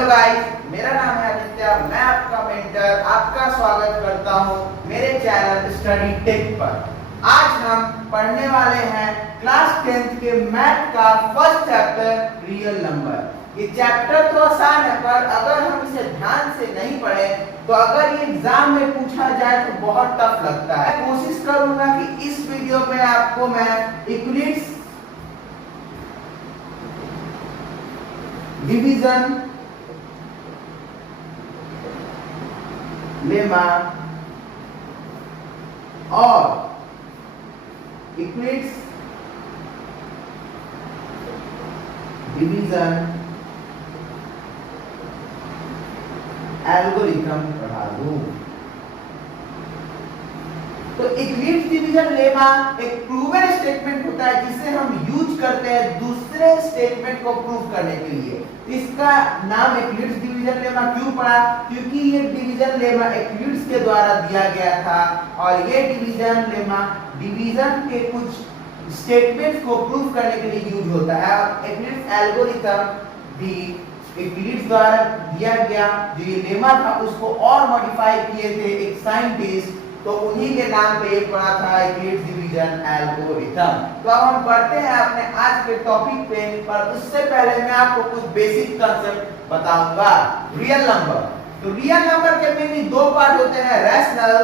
Hello guys, मेरा नाम है आदित्य। मैं आपका मेंटर आपका स्वागत करता हूं मेरे चैनल स्टडी टेक पर। आज हम पढ़ने वाले हैं क्लास 10th के मैथ का फर्स्ट चैप्टर रियल नंबर। ये चैप्टर तो आसान है, पर अगर हम इसे ध्यान से नहीं पढ़े तो अगर ये एग्जाम में पूछा जाए तो बहुत टफ लगता है। कोशिश करूंगा कि इस वीडियो में आपको मैं यूक्लिड्स डिवीजन, लेमा और यूक्लिड्स डिवीजन एल्गोरिथम पढ़ा दूं। तो यूक्लिड्स डिवीजन लेमा एक प्रूवन स्टेटमेंट होता है जिसे हम यूज करते हैं दूसरे स्टेटमेंट को प्रूव करने के लिए। इसका नाम यूक्लिड्स डिवीजन लेमा क्यों पड़ा? क्योंकि ये डिवीजन लेमा यूक्लिड्स के द्वारा दिया गया था और ये डिवीजन लेमा डिवीजन के कुछ स्टेटमेंट्स को प्रूव करने के लिए यूज होता है। और यूक्लिड्स एल्गोरिथम भी यूक्लिड्स द्वारा दिया गया जो ये लेमा था उसको और मॉडिफाई किए थे एक साइंटिस्ट, तो उन्हीं के नाम पे ये पढ़ा था यूक्लिड्स डिवीजन एल्गोरिथम। तो अब हम बढ़ते हैं अपने आज के टॉपिक पे, पर उससे पहले मैं आपको कुछ बेसिक कांसेप्ट बताऊंगा। रियल नंबर, तो रियल नंबर के मेनली दो पार्ट होते हैं, रैशनल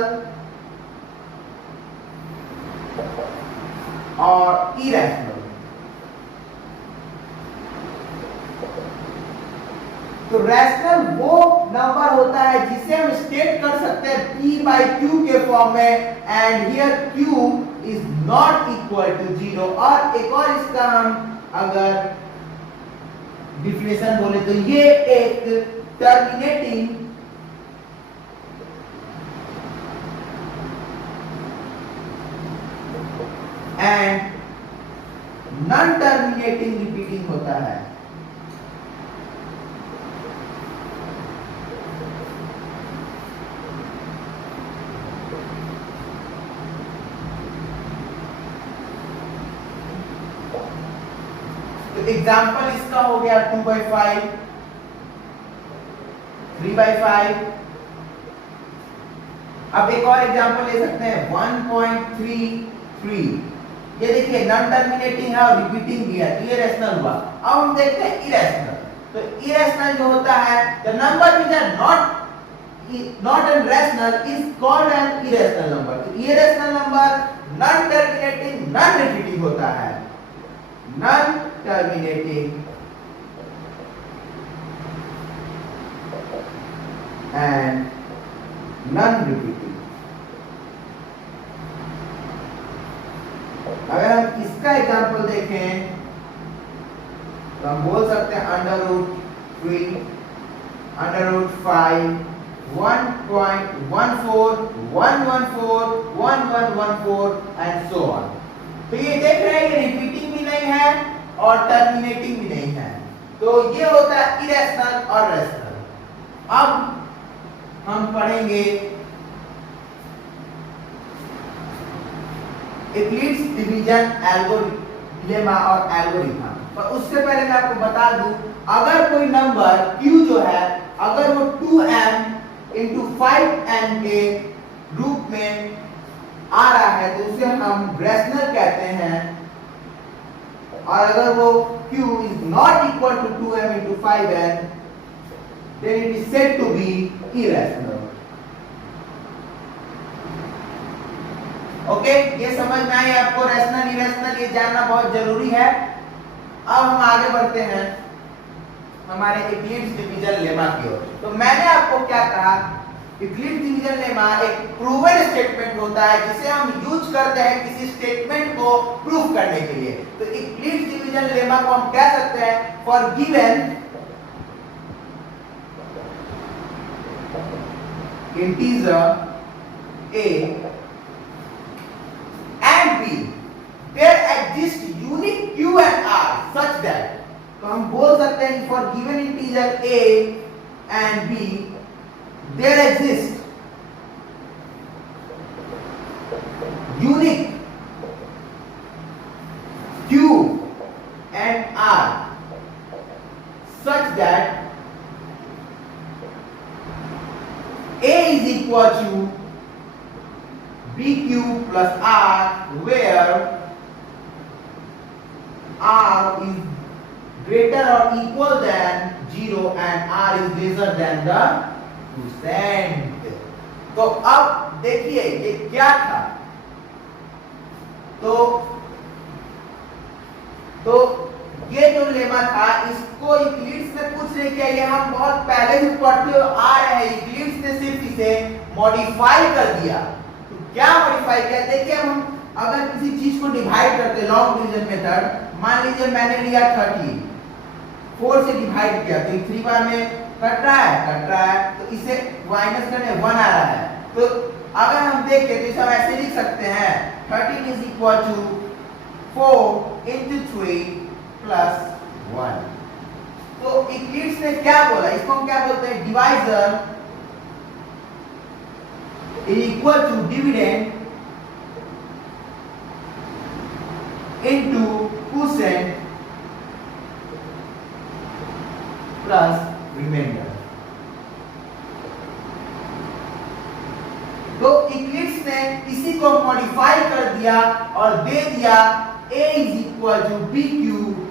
और इरैशनल। तो रैशनल वो नंबर होता है जिसे हम स्टेट कर सकते हैं p/q के फॉर्म में, and here q is not equal to 0। और एक और इसका हम अगर डिफिनेशन बोले तो ये एक terminating and non terminating repeating होता है। एग्जाम्पल इसका हो गया 2/5, 3/5। अब एक और एग्जाम्पल ले सकते हैं 1.33। ये देखिए नॉन टर्मिनेटिंग है और रिपीटिंग भी है, तो ये रैशनल हुआ। अब हम देखते हैं इरैशनल। तो इरैशनल जो होता है, the number which are not an rational is called an irrational number. तो irrational number non terminating non repeating होता है, नॉन terminating and non-repeating। अगर हम इसका एग्जांपल देखें तो हम बोल सकते हैं √3, √5, 1.14, 114, 1114 एंड सो ऑन। तो ये देख रहे हैं ये रिपीटिंग भी नहीं है और टर्मिनेटिंग भी नहीं है, तो ये होता है इरैशनल और रैशनल। अब हम पढ़ेंगे यूक्लिड्स डिवीजन लेमा और एल्गोरिथम। पर उससे पहले मैं आपको बता दूं, अगर कोई नंबर q जो है अगर वो 2m × 5n के रूप में आ रहा है तो उसे हम रैशनल कहते हैं। और अगर वो q is not equal to 2m × 5n, then it is said to be irrational। Okay, ये समझ में आई आपको? रैशनल इरैशनल ये जानना बहुत जरूरी है। अब हम आगे बढ़ते हैं हमारे यूक्लिड्स डिवीजन लेमा की ओर। तो मैंने आपको क्या कहा, यूक्लिड्स डिवीजन लेमा एक प्रूवन स्टेटमेंट होता है जिसे हम यूज करते हैं किसी स्टेटमेंट को प्रूव करने के लिए। तो यूक्लिड्स डिवीजन लेमा को हम कह सकते हैं, for given integer a and b there exist unique q and r such that, तो हम बोल सकते हैं for given integer a and b there exist unique Q and R such that is equal to BQ plus R, where R is greater or equal than 0 and R is lesser than the percent. तो अब देखिए ये क्या था, तो ये जो lemma था इसको यूक्लिड्स ने कुछ नहीं किया, ये हम बहुत पहले से पढ़ते आ रहे हैं। यूक्लिड्स ने सिर्फ इसे मॉडिफाई कर दिया। तो क्या मॉडिफाई किया, देखिए हम अगर किसी चीज को डिवाइड करते लॉन्ग डिवीजन मेथड, मान लीजिए मैंने लिया 30, 4 से डिवाइड किया तो 3 बार में कट रहा है, तो इसे माइनस करने 1 आ रहा है। तो अगर हम देखें तो इसे हम ऐसे लिख सकते हैं 13 is equal to 4 into 3 plus 1। तो यूक्लिड्स ने क्या बोला, इसको हम क्या बोलते हैं, divisor equal to dividend into quotient plus remainder। तो यूक्लिड्स ने इसी को मॉडिफाई कर दिया और दे दिया a is equal to bq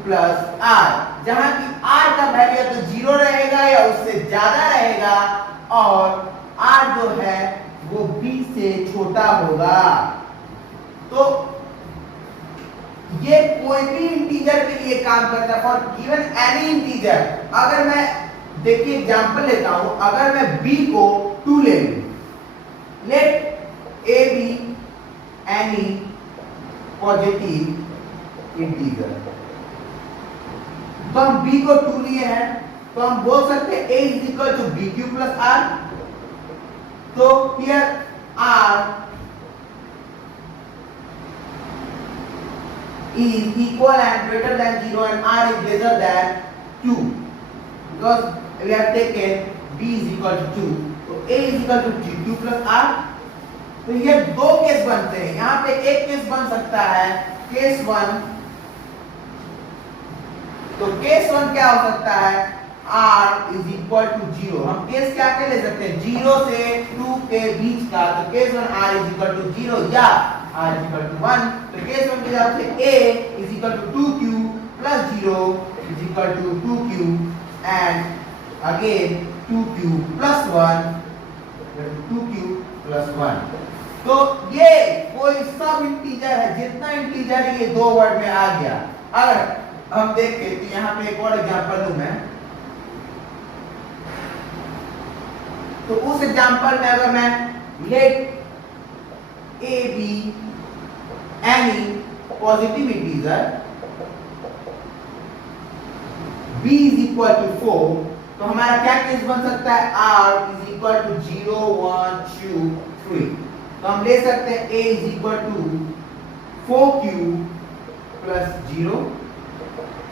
plus r, जहां की r का वैल्यू या तो 0 रहेगा या उससे ज्यादा रहेगा और r जो है वो b से छोटा होगा। तो ये कोई भी इंटीजर के लिए काम करता है, फॉर गिवन एनी इंटीजर। अगर मैं देखिए एग्जांपल लेता हूं, अगर मैं b को 2 ले लूं, let a be any positive integer, तो हम b को 2 लिए हैं तो हम बोल सकते हैं a is equal to bq plus r। तो here r is equal and greater than 0 and r is lesser than 2, because we have taken b is equal to 2, तो a is equal to bq plus r। तो ये दो case बनते हैं, यहाँ पे एक केस बन सकता है केस 1। तो केस 1 क्या हो सकता है, r is equal to 0। हम केस क्या के ले सकते हैं, 0 से 2 के बीच का। तो case 1 r is equal to 0 या r is equal to 1। तो केस 1 के हिसाब से a is equal to 2q plus 0 is equal to 2q and again 2q plus 1 2q plus 1। तो ये कोई सब इंटीजर है, जितना इंटीजर ये दो वर्ड में आ गया। अगर हम देखें तो यहाँ पे एक और एग्जांपल दूं मैं, तो उस एग्जांपल में अगर मैं late a b any positive integer b is equal to 4, तो हमारा क्या केस बन सकता है, r is equal to 0 1 2 3। तो हम ले सकते हैं a is equal to 4q plus 0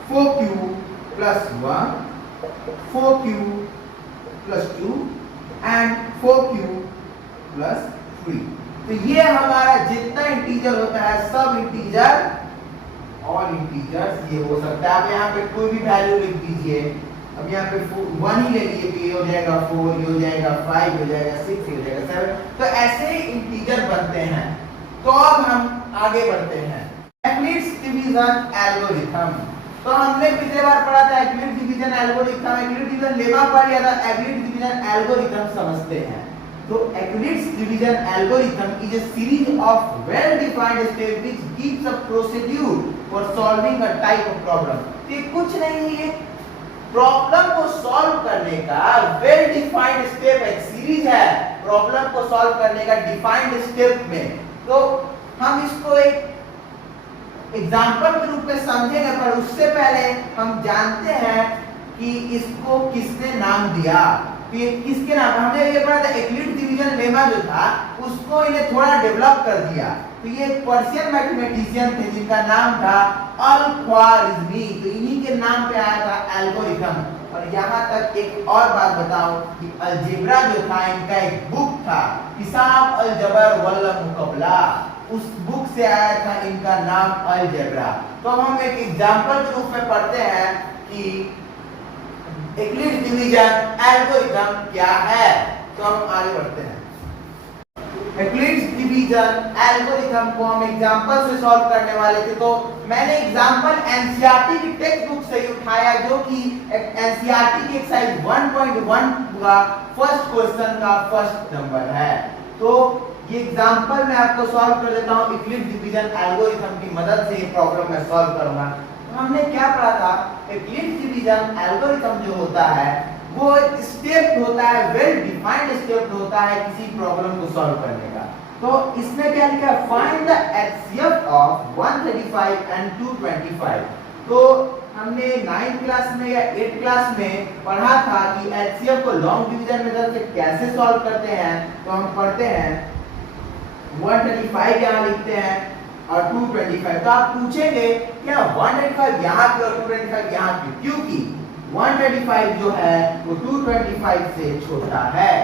4q plus 1 4q plus 2 and 4q plus 3। तो ये हमारा जितना इंटीजर होता है सब इंटीजर ऑल इंटीजर्स ये हो सकता है। आप यहाँ पे कोई भी वैल्यू लिख दीजिए, अब यहाँ पे 1 ही ले लीजिए तो ये हो जाएगा 4, ये हो जाएगा 5, हो जाएगा 6, हो जाएगा 7। तो ऐसे ही इंटीजर बनते हैं। तो अब हम आगे बढ़ते हैं, यूक्लिड्स डिवीजन एल्गोरिथम। तो हमने पिछले बार पढ़ा था Euclid division algorithm, Euclid division lemma पढ़ लिया था, यूक्लिड डिवीजन एल्गोरिथम समझते हैं। तो Euclid's division algorithm is a series of well defined step which gives a procedure for solving a type of problem. ये कुछ नहीं है, प्रॉब्लम को सॉल्व करने का वेल डिफाइंड स्टेप एक सीरीज है, प्रॉब्लम को सॉल्व करने का डिफाइंड स्टेप में। तो हम इसको एक एग्जांपल के रूप में समझेंगे, पर उससे पहले हम जानते हैं कि इसको किसने नाम दिया। तो ये किसके नाम, हमने ये पढ़ा था यूक्लिड डिवीजन लेमा जो था उसको इन्हें थोड़ा डेवलप कर दिया। तो ये पर्शियन मैथमेटिशियन थे जिनका नाम था अल-ख्वारिज़मी, तो इन्हीं के नाम पे आया था एल्गोरिथम। और यहाँ तक एक और बात बताऊं कि अलजेब्रा जो था इनका एक बुक था, हिसाब अलजबर वल मुकबला, उस बुक से आया था इनका नाम अलजेब्रा। तो अब हम एक एग्जांपल के रूप में पढ़ते हैं कि यूक्लिड डिवीजन एल्गोरिथम क्या है। तो हम आगे बढ़ते हैं। एक्लिप्स डिवीजन एल्गोरिथम को हम एग्जांपल से सॉल्व करने वाले थे, तो मैंने एग्जांपल एनसीईआरटी की टेक्स्ट बुक से ही उठाया, जो कि एनसीईआरटी की एक्सरसाइज 1.1 का फर्स्ट क्वेश्चन का फर्स्ट नंबर है। तो ये एग्जांपल मैं आपको सॉल्व कर देता हूं, एक्लिप्स डिवीजन एल्गोरिथम की मदद से ये प्रॉब्लम मैं सॉल्व करूंगा। तो हमने क्या पढ़ा था, एक्लिप्स डिवीजन एल्गोरिथम जो होता है वो एक स्टेप होता है, वेल डिफाइंड स्टेप होता है किसी प्रॉब्लम को सॉल्व करने का। तो इसमें क्या लिखा है, find the HCF of 135 and 225। तो हमने 9th क्लास में या 8th क्लास में पढ़ा था कि एचसीएफ को लॉन्ग डिवीजन मेथड से कैसे सॉल्व करते हैं। तो हम पढ़ते हैं 135 यहाँ लिखते हैं और 225। तो आप पूछेंगे क्या 135 यहाँ पे और 225 यहाँ पे, क्योंकि 135 जो है वो 225 से छोटा है।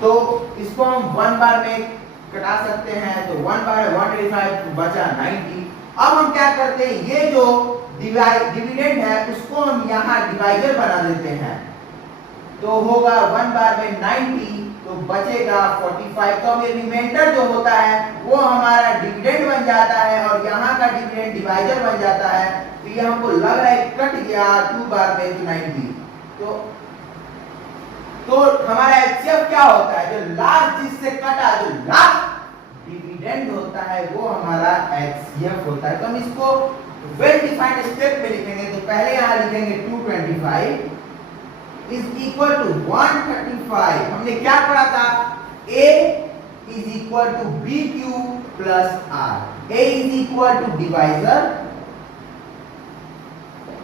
तो इसको हम 1 बार में कटा सकते हैं, तो 1 बार 135 तो बचा 90। अब हम क्या करते हैं, ये जो डिविडेंड है उसको हम यहाँ डिवाइजर बना देते हैं, तो होगा 1 बार में 90 तो बचेगा 45। तो अब ये रिमाइंडर जो होता है वो हमारा डिविडेंड बन जाता है और यहाँ का डिविडेंड डिवाइजर बन जाता है। तो ये हमको लग रहा है कट गया 2 बार में तो 90। तो हमारा एचसीएफ क्या होता है, जो लास्ट जिससे कटा, जो लास्ट डिविडेंड होता है वो हमारा एचसीएफ होता है। तो हम इसको वेल डिफाइंड स्टेप में लिखेंगे। तो पहले यहाँ लिखेंगे 225 is equal to 135। हमने क्या पढ़ा था, A is equal to BQ plus R। A is equal to divisor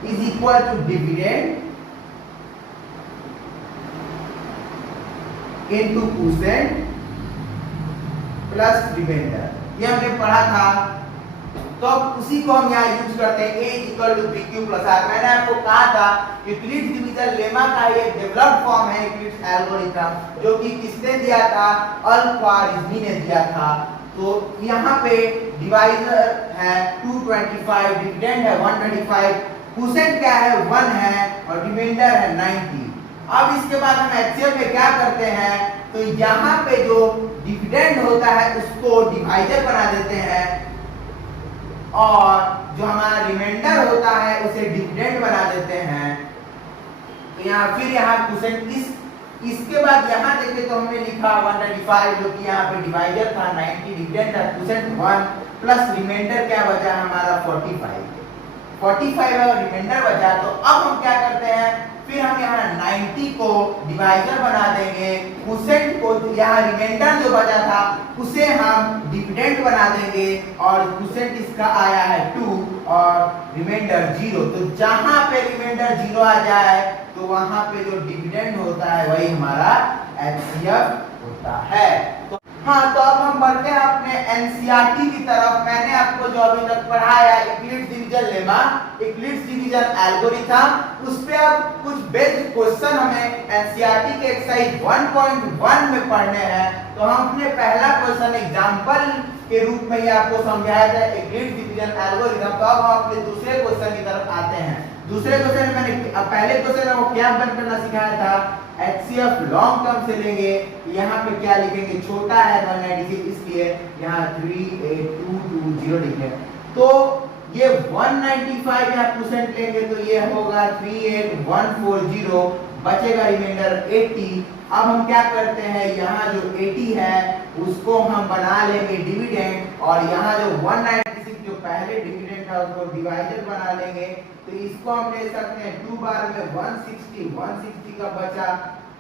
is equal to dividend into quotient plus remainder। ये हमने पढ़ा था। तो अब उसी को हम यहाँ यूज करते हैं, A equal to BQ plus R। मैंने आपको कहा था यूक्लिड्स डिवीजन लेमा का ये डेवलप्ड फॉर्म है यूक्लिड्स एल्गोरिथम, जो कि किसने दिया था, अल-ख्वारिज़मी ने दिया था। तो यहाँ पे डिवाइजर है 225, डिविडेंड है 125, क्वोशिएंट क्या है 1 है और रिमाइंडर है 90। अब इसके बाद हम एचसीएफ में क्या करते हैं, तो यहाँ पे जो डिविडेंड होता है उसको डिवाइजर बना देते हैं और जो हमारा रिमाइंडर होता है उसे डिविडेंड बना देते हैं। तो यहाँ फिर यहाँ क्वोशिएंट इसके बाद यहाँ देखें तो हमने लिखा 195, जो कि यहाँ पे डिवाइजर था 90, डिविडेंड था क्वोशिएंट 1 प्लस रिमाइंडर क्या बचा हमारा 45 है और रिमाइंडर बचा। तो अब हम क्या करते हैं, फिर हम यहाँ 90 को डिवाइजर बना देंगे, क्वोशिएंट को यहाँ रिमाइंडर जो बचा था उसे हम डिविडेंड बना देंगे और क्वोशिएंट इसका आया है 2 और रिमाइंडर 0। तो जहां पे रिमाइंडर 0 आ जाए तो वहां पे जो डिविडेंड होता है वही हमारा एचसीएफ होता है। तो हाँ, तो अब हम बढ़ते हैं अपने एनसीईआरटी की तरफ। मैंने आपको जो अभी तक पढ़ाया eclipse division lemma, eclipse division algorithm, उस पे अब कुछ बेस्ड क्वेश्चन हमें एनसीईआरटी के एक्सरसाइज 1.1 में पढ़ने हैं। तो हम अपने पहला क्वेश्चन एग्जांपल के रूप में ही आपको समझाया था एक्लिप्स डिवीजन एल्गोरिथम। तो अब हम अपने दूसरे क्वेश्चन की तरफ आते हैं। दूसरे क्वेश्चन में मैंने पहले क्वेश्चन में वो क्या बन करना सिखाया था, एचसीएफ लॉन्ग टर्म से लेंगे। यहाँ पे क्या लिखेंगे, छोटा है 196 इसलिए यहाँ 38220 लिखेंगे। तो ये 195 यहाँ क्वोशिएंट लेंगे तो ये होगा 38140, बचेगा रिमाइंडर 80। अब हम क्या करते हैं, यहाँ जो 80 है उसको हम बना लेंगे डिविडेंड और यहाँ जो 196 जो पहले डिविडेंड था उसको डिवाइजर बना लेंगे। तो इसको हम ले सकते हैं 2 बार में 160 का बचा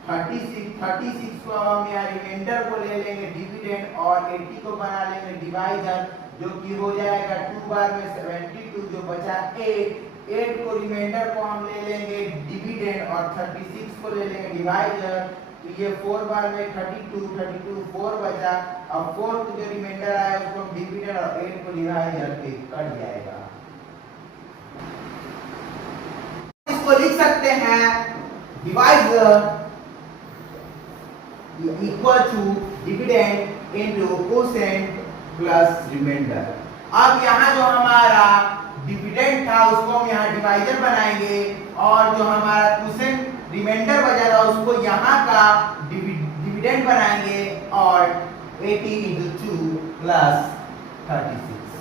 36 को हम यहाँ रिमाइंडर को ले लेंगे डिविडेंड और 80 को बना लेंगे डिवाइजर, जो कि हो जाएगा 2 बार में 72 जो बचा 8 को रिमाइंडर को हम ले लेंगे डिविडेंड और 36 को ले लेंगे डिवाइजर। तो ये 4 बार में 32 4 बचा, अब 4 को जो रिमाइंडर आया उसको हम डिविडेंड और 8 को डिवाइजर के कट जाएगा। इसको लिख सकते हैं divisor equal to dividend into quotient plus remainder. अब यहाँ जो हमारा डिविडेंड था उसको हम यहाँ डिवाइजर बनाएंगे और जो हमारा क्वोशिएंट रिमाइंडर बचा था उसको यहाँ का डिविडेंड इंडेंट बनाएंगे और 80 into 2 plus 36।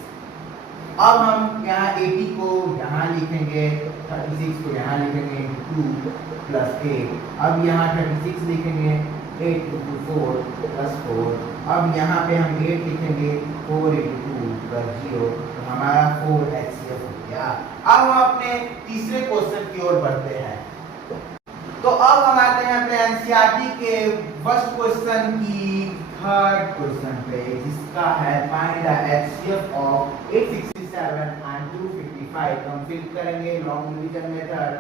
अब हम यहाँ 80 को यहाँ लिखेंगे, 36 को यहाँ लिखेंगे, 2 plus 8। अब यहाँ 36 लिखेंगे, 8 into 4 plus 4। अब यहाँ पे हम 8 लिखेंगे, 4 into 2 plus 0। तो हमारा 4 HCF हो गया। अब हम अपने तीसरे क्वेश्चन की ओर बढ़ते हैं। तो अब हम आते हैं अपने एनसीईआरटी के फर्स्ट क्वेश्चन की थर्ड क्वेश्चन पे, जिसका है find the HCF of 867 and 255। तो हम फिल करेंगे लॉन्ग डिवीजन मेथड।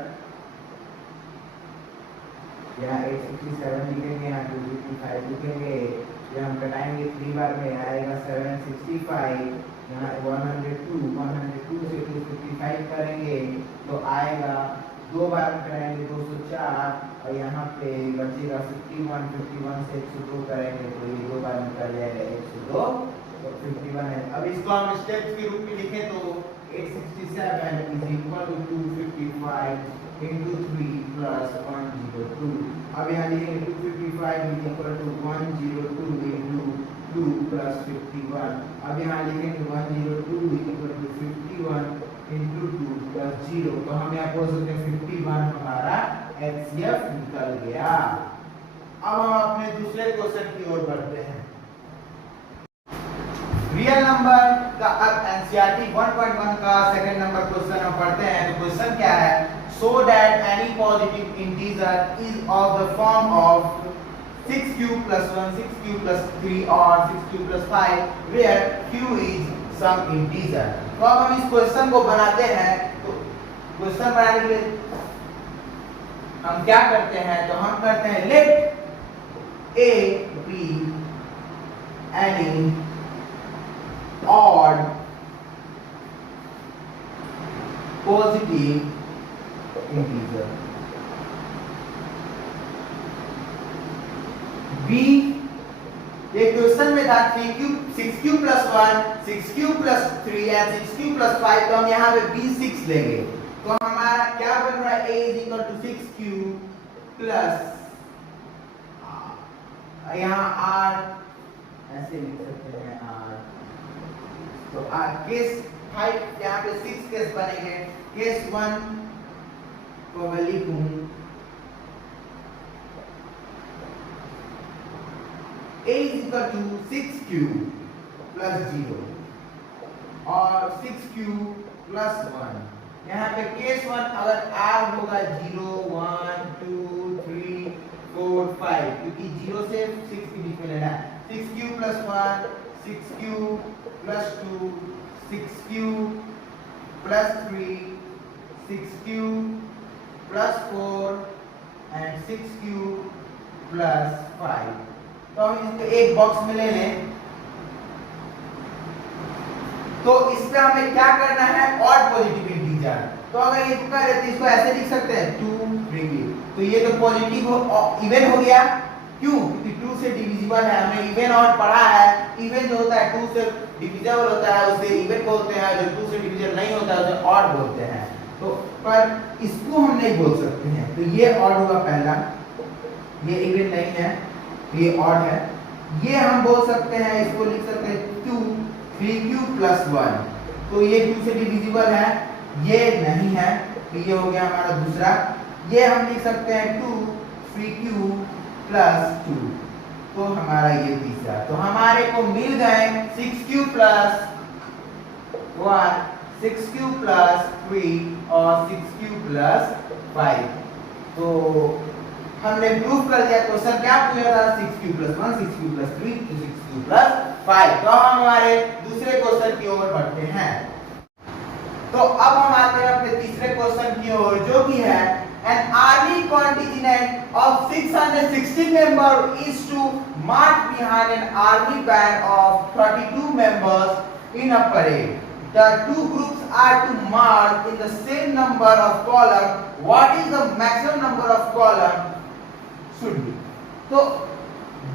यहाँ 867 लिखेंगे, यहाँ 255 लिखेंगे, ये हम घटाएंगे 3 बार में आएगा 765। यहाँ 102 से 255 करेंगे तो आएगा 2 बार में करेंगे 204, और यहाँ पे बचेगा 51 से 102 करेंगे तो ये 2 बार में कर जाएगा 102, तो 51 है। अब इसको हम स्टेप्स के रूप में लिखें तो 867 is equal to 255 into 3 plus 102। अब यहाँ लिखेंगे 255 is equal to 102 into 2 plus 51। अब यहाँ लिखेंगे 102 is equal to 51 into 2 plus 0। तो हम यहाँ बोल सकते हैं 51 हमारा HCF निकल गया। अब हम अपने दूसरे क्वेश्चन की ओर बढ़ते हैं। रियल नंबर का अब एनसीईआरटी 1.1 का सेकंड नंबर क्वेश्चन हम पढ़ते हैं। तो क्वेश्चन क्या है? So that any positive integer is of the form of 6q plus 1, 6q plus 3 और 6q plus 5 where q is some integer। तो अब हम इस क्वेश्चन को बनाते हैं। तो क्वेश्चन बनाने के लिए हम क्या करते हैं? तो हम करते हैं let a be any odd positive integer। b ये क्वेश्चन में था 6q plus 1, 6q plus 3 and 6q plus 5। तो हम यहाँ पे b6 लेंगे तो हमारा क्या बन रहा है? a is equal to 6q plus यहाँ r ऐसे लिख सकते हैं r। तो केस 5 यहाँ पे 6 केस बनेंगे। केस 1 को मैं लिखूं a is equal to 6q plus 0 और 6q plus 1। यहाँ पे केस 1 अगर r होगा 0 1 2 3 4 5, क्योंकि 0 से 6 के बीच में लेना है। 6q plus 1, 6q plus 2, 6q plus 3, 6q plus 4 and 6q plus 5। तो हम इसको एक बॉक्स में ले लें। तो इसमें हमें क्या करना है? Odd positive integer. तो अगर ये कर रहे तो इसको ऐसे लिख सकते हैं 2 3। तो ये तो पॉजिटिव इवन हो गया। क्यों? क्योंकि 2 से डिविजिबल है। हमने इवन ऑड पढ़ा है। इवन जो होता है 2 से डिविजिबल होता है उसे इवन बोलते हैं, जो 2 से डिविजिबल नहीं होता है उसे ऑड बोलते हैं। तो पर इसको हम नहीं बोल सकते हैं। तो ये ऑड होगा पहला, ये इवन नहीं है, ये ऑड है। ये हम बोल सकते हैं, इसको लिख सकते हैं 2 3q plus 1। तो ये 2 से डिविजिबल है, ये नहीं है, तो ये हो गया हमारा दूसरा। ये हम लिख सकते हैं 2 3q plus 2। तो हमारा ये तीसरा। तो हमारे को मिल गए 6q plus 1, 6q plus 3 और 6q plus 5। तो हमने प्रूफ कर दिया। क्वेश्चन क्या पूछा था? 6q plus 1, 6q plus 3, 6q plus 5। तो हम हमारे दूसरे क्वेश्चन की ओर बढ़ते हैं। तो अब हम आते हैं अपने तीसरे क्वेश्चन की ओर, जो कि है an army contingent of 660 members is to march behind an army band of 32 members in a parade. The two groups are to march in the same number of columns. What is the maximum number of columns should be? तो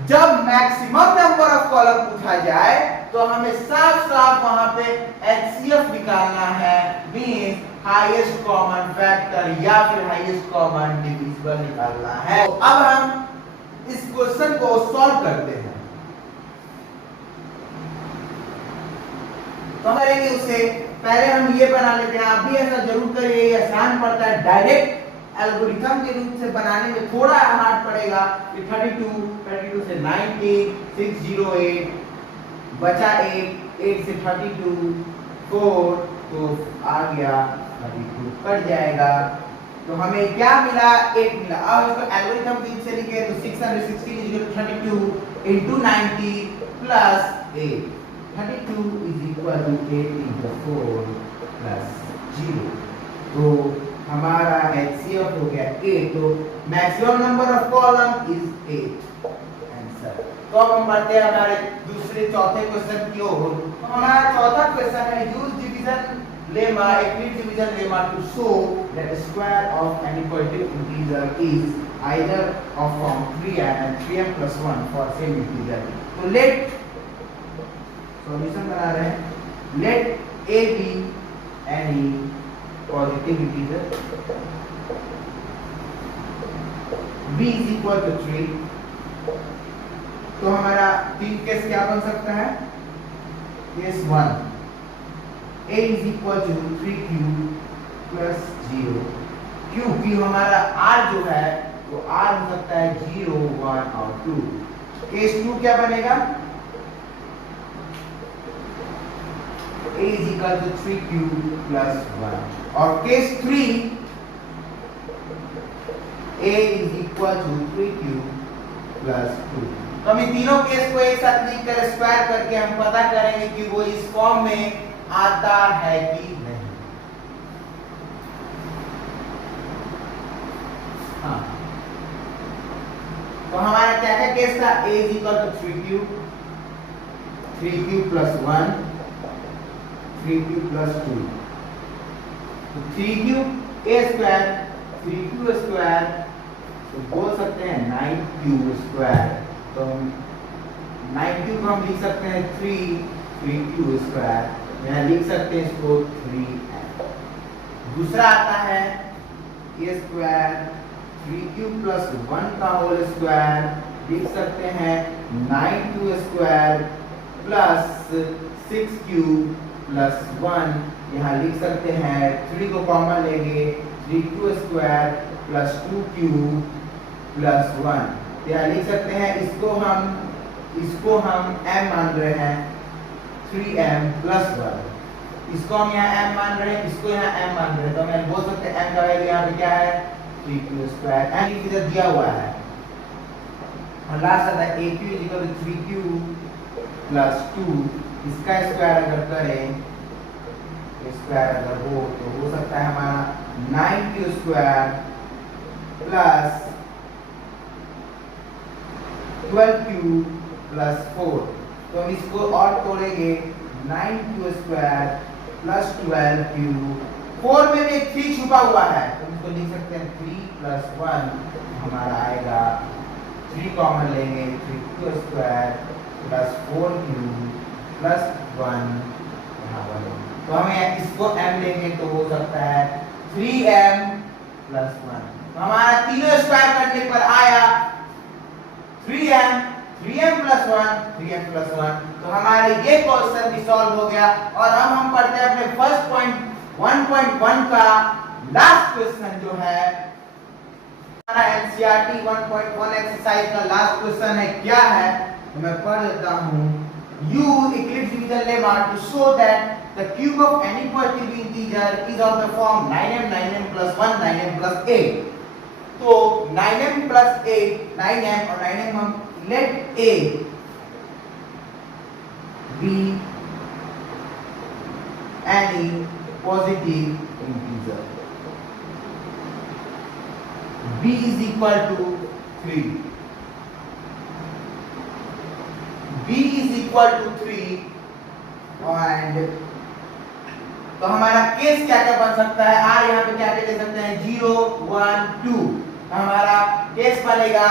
जब maximum number of column पूछा जाए तो हमें साफ साफ वहां पे एचसीएफ निकालना है, मींस हाईएस्ट कॉमन फैक्टर या फिर हाईएस्ट कॉमन डिविजिबल निकालना है। तो अब हम इस क्वेश्चन को सॉल्व करते हैं। तो करेंगे उसे, पहले हम ये बना लेते हैं। आप भी ऐसा जरूर करिए, ये आसान पड़ता है। डायरेक्ट एल्गोरिथम के रूप से बनाने में थोड़ा हार्ड पड़ेगा। 32 से 90, 608 बचा 8 से 32 4, तो आ गया 32 कट जाएगा। तो हमें क्या मिला? 8 मिला। अब इसको एल्गोरिथम के रूप से लिखे तो 616 32 into 90 plus 8, 32 is equal to 8 into 4 plus 0। तो हमारा HCF हो गया 8। तो maximum number of column is 8 answer. तो अब हम बढ़ते हैं हमारे दूसरे चौथे क्वेश्चन की ओर। तो हमारा चौथा क्वेश्चन है use division lemma, Euclid division lemma to show that the square of any positive integer is either of form 3m and 3m plus 1 for same integer। तो let सॉल्यूशन बना रहे हैं, let a be any positive integer, b is equal to 3। तो हमारा तीन case क्या बन सकता है? Case 1, a is equal to 3q plus 0। क्योंकि हमारा r जो है वो r हो सकता है 0, 1 और 2। केस 2 क्या बनेगा? a is equal to 3q plus 1। और case 3 a is equal to 3q plus 2। तो हम इन तीनों केस को एक साथ लिख कर स्क्वायर करके हम पता करेंगे कि वो इस फॉर्म में आता है कि नहीं। हाँ, तो हमारा क्या क्या केस था? a is equal to 3q plus 1, 3q plus 2। तो 3q a square, 3q square, तो बोल सकते हैं 9q स्क्वायर। तो 9q को हम लिख सकते हैं 3q स्क्वायर, यहाँ लिख सकते हैं इसको 3m। दूसरा आता है a स्क्वायर 3q plus 1 का होल स्क्वायर, लिख सकते हैं 9q square plus 6q plus 1, यहाँ लिख सकते हैं 3 को कॉमन लेंगे 3q square plus 2q plus 1। यहाँ लिख सकते हैं इसको हम m मान रहे हैं 3m प्लस 1। इसको हम यहाँ m मान रहे हैं, इसको यहाँ m मान रहे हैं। तो हम बोल सकते हैं m का वैल्यू यहाँ पे क्या है? 3q square. m इधर दिया हुआ है। और लास्ट आता है aq is equal to 3q plus 2। इसका स्क्वायर अगर करें, स्क्वायर अगर हो तो हो सकता है हमारा 9q square plus 12q plus 4। तो हम इसको और तोड़ेंगे 9q स्क्वायर प्लस 12q। 4 में भी एक 3 छुपा हुआ है, तो हम इसको लिख सकते हैं 3 प्लस 1, हमारा आएगा 3 कॉमन लेंगे 3q square plus 4q plus 1 यहाँ पर। तो हमें इसको m लेंगे तो हो सकता है 3m प्लस 1। तो हमारा तीनों स्क्वायर करने पर आया 3m प्लस 1, 3m प्लस 1। तो हमारे ये क्वेश्चन भी सॉल्व हो गया। और अब हम पढ़ते हैं अपने फर्स्ट पॉइंट 1.1 का लास्ट क्वेश्चन जो है हमारा एनसीईआरटी 1.1 एक्सरसाइज का लास्ट क्वेश्चन है। क्या है तो मैं पढ़ देता हूँ। Use Euclid division lemma to show that the cube of any positive integer is of the form 9m 9m plus 1 9m plus 8। तो 9m plus 8, 9m और 9m हम let a be any positive integer, b is equal to 3, b is equal to 3 and तो हमारा case क्या क्या बन सकता है? r यहाँ पे क्या क्या ले सकते हैं? 0 1 2। हमारा केस बनेगा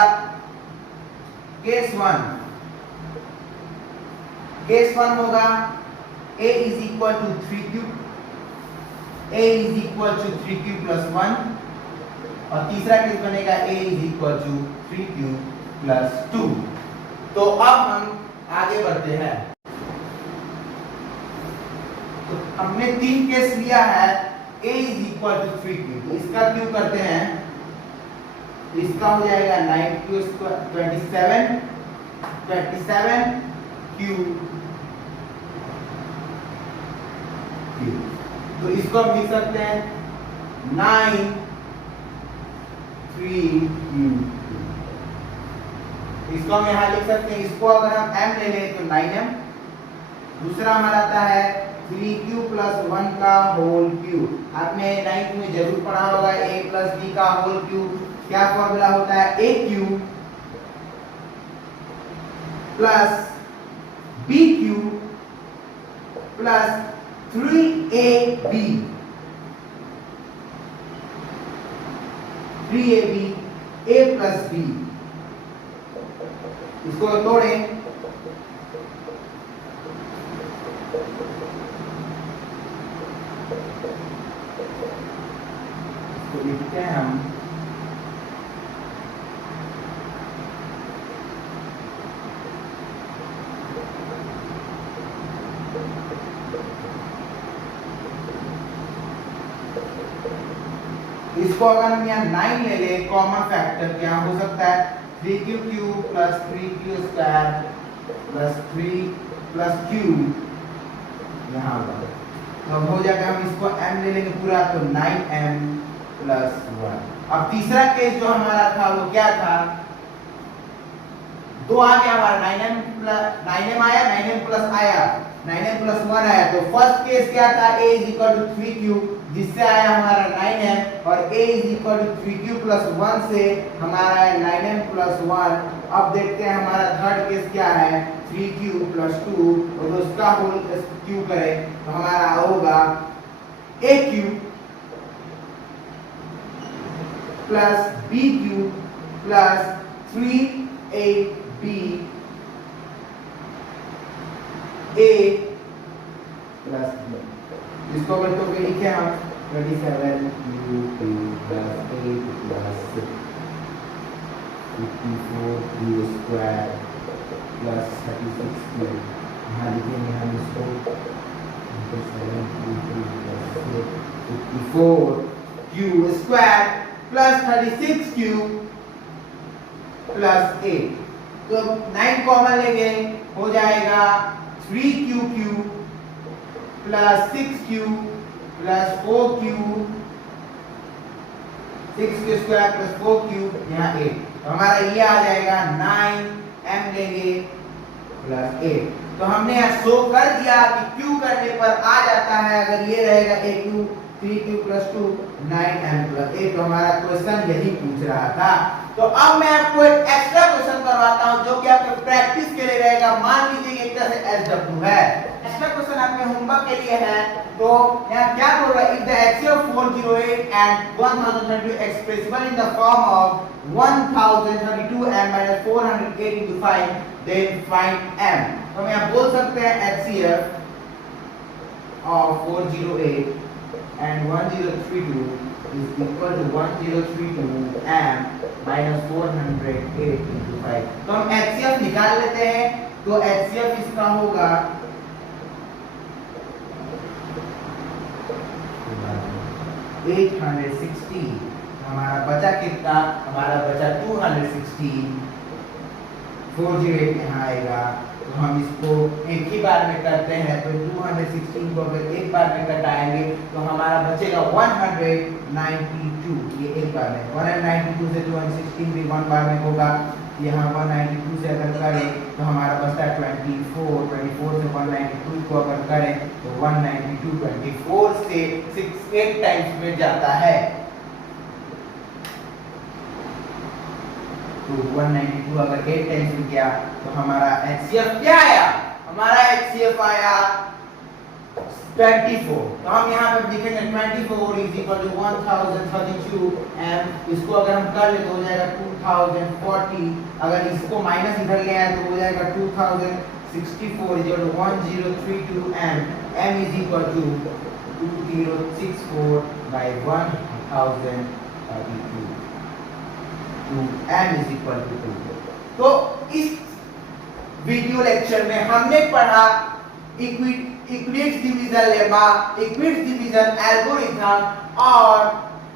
केस 1। केस 1 होगा a is equal to 3q, a is equal to 3q plus 1। और तीसरा केस बनेगा a is equal to 3q plus 2। तो अब हम आगे बढ़ते हैं। तो हमने 3 केस लिया है, a is equal to 3q। तो इसका क्यू करते हैं, इसका हो जाएगा 9q स्क्वायर 27q। तो इसको हम लिख सकते हैं 9 3q। इसको हम यहाँ लिख सकते हैं, इसको अगर हम m ले लें तो 9m। दूसरा हमारा आता है 3q प्लस 1 का होल क्यूब। आपने 9th में जरूर पढ़ा होगा a प्लस b का होल क्यूब। क्या फॉर्मूला होता है, a cube plus b cube plus 3ab 3ab a plus b। इसको तोड़ें, इसको लिखते हैं हम इसको अगर हम यहाँ 9 ले ले कॉमन फैक्टर क्या हो सकता है, 3q cube plus 3q square plus 3 plus q यहाँ होगा। तो अब हो जाएगा, हम इसको m ले लेंगे पूरा, तो 9m प्लस 1। अब तीसरा केस जो हमारा था वो क्या था, 2 आ गया हमारा 9m आया, 9m प्लस आया, 9m प्लस 1 आया। तो फर्स्ट केस क्या था, a is equal to 3q, जिससे आया हमारा 9m, और a is equal to 3q plus 1 से हमारा है 9m प्लस 1। अब देखते हैं हमारा थर्ड केस क्या है, 3q प्लस 2, और उसका होल q करें तो हमारा होगा a cube plus b cube plus 3ab a plus b। इसको अगर तो भी लिखे हम 27q plus 8 plus 54q square plus 36q। यहाँ लिखेंगे हम इसको 54q square plus 36q plus 8। तो 9 कॉमन लेंगे, हो जाएगा 3q cube plus 6q plus 4q, 6q square plus 4q, यहाँ 8। तो हमारा ये आ जाएगा 9m लेंगे प्लस 8। तो हमने यहाँ शो कर दिया कि q करने पर आ जाता है, अगर ये रहेगा a cube 3q plus 2 9m plus 8। तो हमारा क्वेश्चन यही पूछ रहा था। तो अब मैं आपको एक एक्स्ट्रा क्वेश्चन करवाता हूं जो कि आपके प्रैक्टिस के लिए रहेगा। मान लीजिए एक तरह से SW है, एक्स्ट्रा क्वेश्चन आपके होमवर्क के लिए है। तो यहाँ क्या बोल रहा है, if the HCF 408 and 1032 expressible in the form of 1032m minus 408 into 5, then find m। तो हम यहाँ बोल सकते हैं HCF of 408 and 1032 is equal to 1032 m minus 408 into 5। तो हम HCF निकाल लेते हैं। तो HCF इसका होगा 860। हमारा बचा कितना, हमारा बचा 216। 408 यहाँ आएगा, तो हम इसको एक ही बार में करते हैं। तो 216 को अगर एक बार में कटाएंगे तो हमारा बचेगा 192। ये एक बार में 192 से 216 भी 1 बार में होगा। यहाँ 192 से अगर करें तो हमारा बचता है 24 से 192 को अगर करें तो 192 24 से 8 टाइम्स में जाता है। तो 192 अगर 8 टाइम्स में गया तो हमारा HCF क्या आया, हमारा HCF आया 24। तो हम यहाँ पे लिखेंगे 24 इज इक्वल टू 1032 m। इसको अगर हम कर ले तो हो जाएगा 2040। अगर इसको माइनस इधर ले आए तो हो जाएगा 2064 is equal to 1032 m। m is equal to 2064 by 1032 to m is equal to 2। तो इस वीडियो लेक्चर में हमने पढ़ा Euclid's division lemma, Euclid's division algorithm और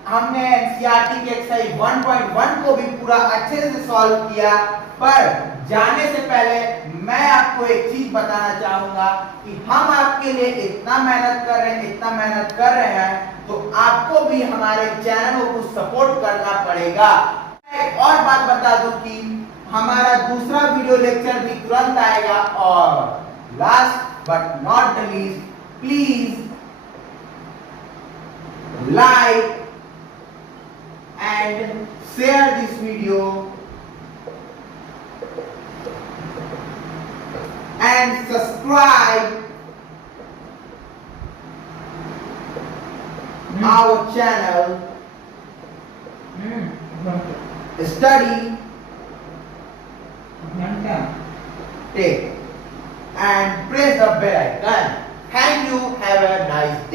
हमने एनसीईआरटी के एक्सरसाइज 1.1 को भी पूरा अच्छे से सॉल्व किया। पर जाने से पहले मैं आपको एक चीज बताना चाहूंगा कि हम आपके लिए इतना मेहनत कर रहे हैं तो आपको भी हमारे चैनल को सपोर्ट करना पड़ेगा। एक और बात बता दूं कि हमारा दूसरा वीडियो लेक्चर भी तुरंत आएगा। और last but not the least, please like and share this video and subscribe our channel study take and press the bell icon. Thank you. Have a nice day.